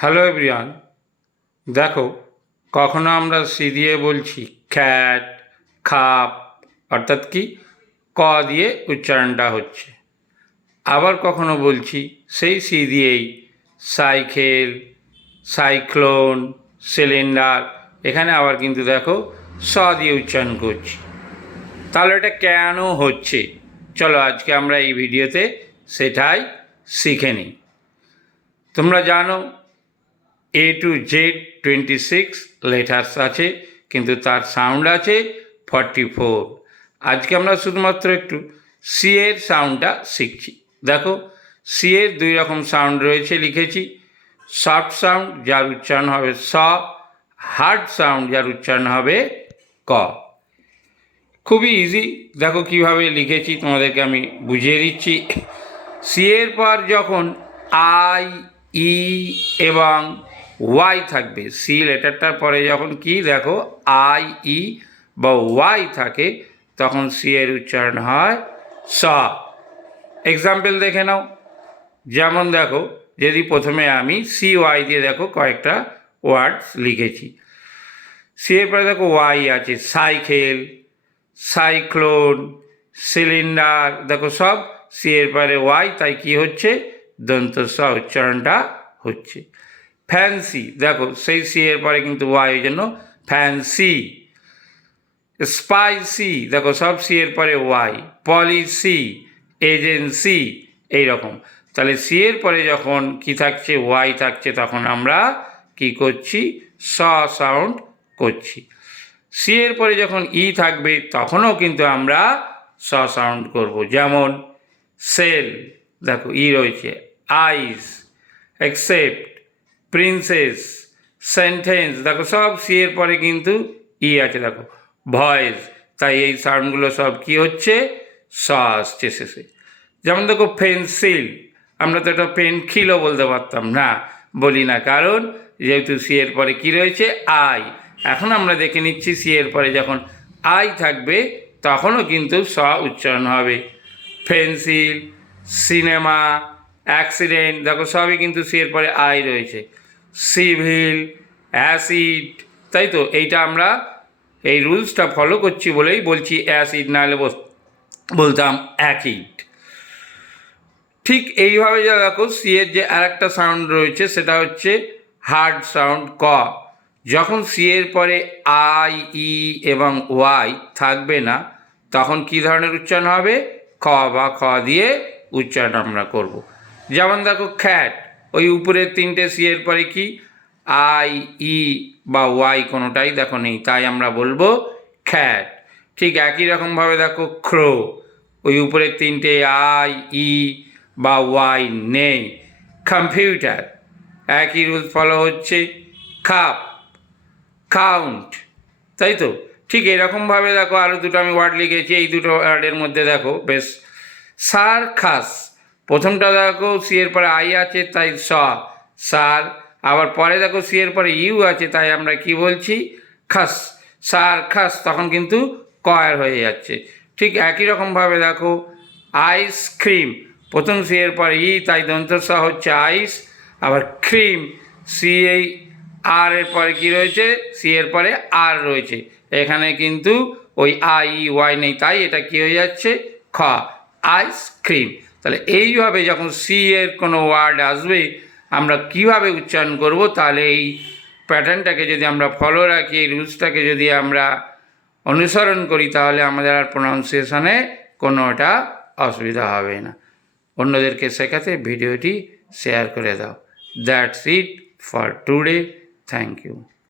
Hello everyone, দেখো কখনো আমরা সি দিয়ে বলছি খ্যাট, খাপ, অর্থাৎ কি ক দিয়ে উচ্চারণটা হচ্ছে। আবার কখনো বলছি সেই সি দিয়েই সাইকেল, সাইক্লোন, সিলিন্ডার, এখানে আবার কিন্তু দেখো স দিয়ে উচ্চারণ করছি। তাহলে এটা কেন হচ্ছে, চলো আজকে আমরা এই ভিডিওতে সেটাই শিখে নিই। তোমরা জানো A to Z 26 লেটার্স আছে, কিন্তু তার সাউন্ড আছে 44। আজকে আমরা শুধুমাত্র একটু সি এর সাউন্ডটা শিখছি। দেখো সি এর দুই রকম সাউন্ড রয়েছে, লিখেছি। সফট সাউন্ড যার উচ্চারণ হবে স, হার্ড সাউন্ড যার উচ্চারণ হবে ক। খুবই ইজি, দেখো কিভাবে লিখেছি তোমাদেরকে আমি বুঝিয়ে দিচ্ছি। সি এর পর যখন আই, ই এবং ওয়াই থাকবে, সি লেটারটার পরে যখন কি দেখো আই, ই বা ওয়াই থাকে, তখন সি এর উচ্চারণ হয় স। এক্সাম্পল দেখে নাও। যেমন দেখো, যদি প্রথমে আমি সি ওয়াই দিয়ে দেখো কয়েকটা ওয়ার্ডস লিখেছি। সি এর পরে দেখো ওয়াই আছে, সাইকেল, সাইক্লোন, সিলিন্ডার, দেখো সব সি এর পরে ওয়াই, তাই কি হচ্ছে দন্ত স উচ্চারণটা হচ্ছে। ফ্যান্সি, দেখো সেই সি এর পরে কিন্তু ওয়াই, ওই জন্য ফ্যান্সি। স্পাইসি, দেখো সব সি এর পরে ওয়াই। পলিসি, এজেন্সি, এইরকম। তাহলে সি এর পরে যখন কি থাকছে ওয়াই থাকছে, তখন আমরা কি করছি স সাউন্ড করছি। সি এর পরে যখন ই থাকবে তখনও কিন্তু আমরা স সাউন্ড করব। যেমন সেল, দেখো ই রয়েছে। আইস, অ্যাকসেপ্ট, প্রিন্সেস, সেন্টেন্স, দেখো সব সি এর পরে কিন্তু ই আছে। দেখো ভয়েস, তাই এই সাউন্ডগুলো সব কি হচ্ছে স আসছে শেষে। যেমন দেখো পেন্সিল, আমরা তো এটা পেনকিলও বলতে পারতাম না, বলি না, কারণ যেহেতু সি এর পরে কি রয়েছে আই। এখন আমরা দেখে নিচ্ছি সি এর পরে যখন আই থাকবে তখনও কিন্তু স উচ্চারণ হবে। পেন্সিল, সিনেমা, অ্যাক্সিডেন্ট, দেখো সবই কিন্তু সি এর পরে আই রয়েছে। সিভিল, অ্যাসিড, তাই তো এইটা আমরা এই রুলসটা ফলো করছি বলেই বলছি অ্যাসিড, নাহলে বলতাম অ্যাকিড। ঠিক এইভাবে যা দেখো সি এর যে আর একটা সাউন্ড রয়েছে সেটা হচ্ছে হার্ড সাউন্ড ক। যখন সি এর পরে আই, ই এবং ওয়াই থাকবে না, তখন কি ধরনের উচ্চারণ হবে খ বা খ দিয়ে উচ্চারণ আমরা করব। যেমন দেখো খ্যাট, ওই উপরের তিনটে সি এর পরে কি আই, ই বা ওয়াই কোনোটাই দেখো নেই, তাই আমরা বলবো খ্যাট। ঠিক একই রকমভাবে দেখো ক্রো, ওই উপরের তিনটে আই, ই বা ওয়াই নেই। কম্পিউটার, একই রুল ফলো হচ্ছে। কাপ, কাউন্ট, তাই তো। ঠিক এরকমভাবে দেখো আরও দুটো আমি ওয়ার্ড লিখেছি, এই দুটো ওয়ার্ডের মধ্যে দেখো বেশ। সার্কাস, প্রথমটা দেখো সি এর পরে আই আছে তাই স, সার। আবার পরে দেখো সি এর পরে ইউ আছে, তাই আমরা কি বলছি খাস, সার্কাস, তখন কিন্তু কয়ার হয়ে যাচ্ছে। ঠিক একই রকমভাবে দেখো আইসক্রিম, প্রথম সি এর পরে ই, তাই দন্ত স হচ্ছে আইস। আবার ক্রিম, সি এই আর এর পরে কী রয়েছে সি এর পরে আর রয়েছে, এখানে কিন্তু ওই আই, ই, ওয়াই নেই, তাই এটা কী হয়ে যাচ্ছে খ, আইসক্রিম। তাহলে এইভাবে যখন সি এর কোনো ওয়ার্ড আসবে আমরা কিভাবে উচ্চারণ করব, তাহলে এই প্যাটার্নটাকে যদি আমরা ফলো রাখি, এই রুলসটাকে যদি আমরা অনুসরণ করি, তাহলে আমাদের আর প্রোনাউন্সিয়েশনে কোনোটা অসুবিধা হবে না। অন্যদেরকে শেখাতে ভিডিওটি শেয়ার করে দাও। That's it for today. Thank you.